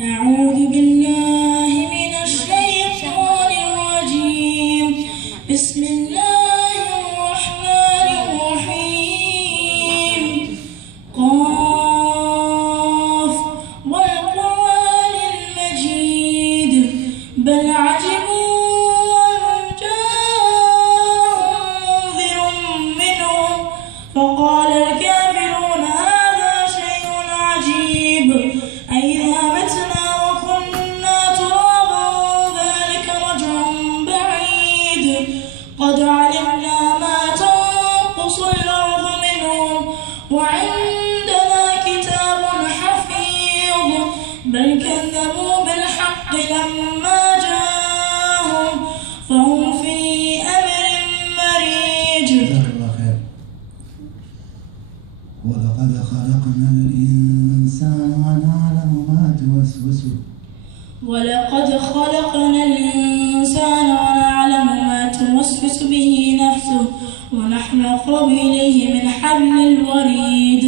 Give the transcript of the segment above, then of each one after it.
أعوذ بالله من الشيطان الرجيم. بسم الله الرحمن الرحيم. قاف والقرآن المجيد بل عجبوا أن جاءهم منذر منهم فقال الكافرون هذا شيء عجيب أئذا متنا وكنا ترابا ذلك رجع بعيد قد علمنا ما تنقص الأرض منهم وعندنا كتاب حفيظ بل كذبوا بالحق لما جاءهم فهم في أمر مريج. جزاك الله خير. ولقد خلقنا الإنسان ونعلم ما توسوس به نفسه ونحن أقرب إليه من حبل الوريد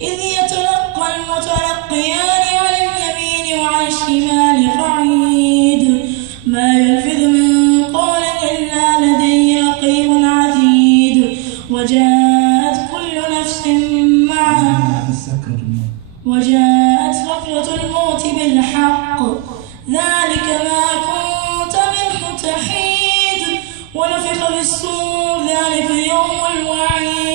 إذ يتلقى المتلقيان عن اليمين وعن الشمال قعيد ما يلفظ من قول إلا لديه رقيب عتيد وجاءت كل نفس معها وجاءت سكرة الموت بالحق ذلك ما كنت منه تحيد ونفخ في الصور ذلك يوم الوعيد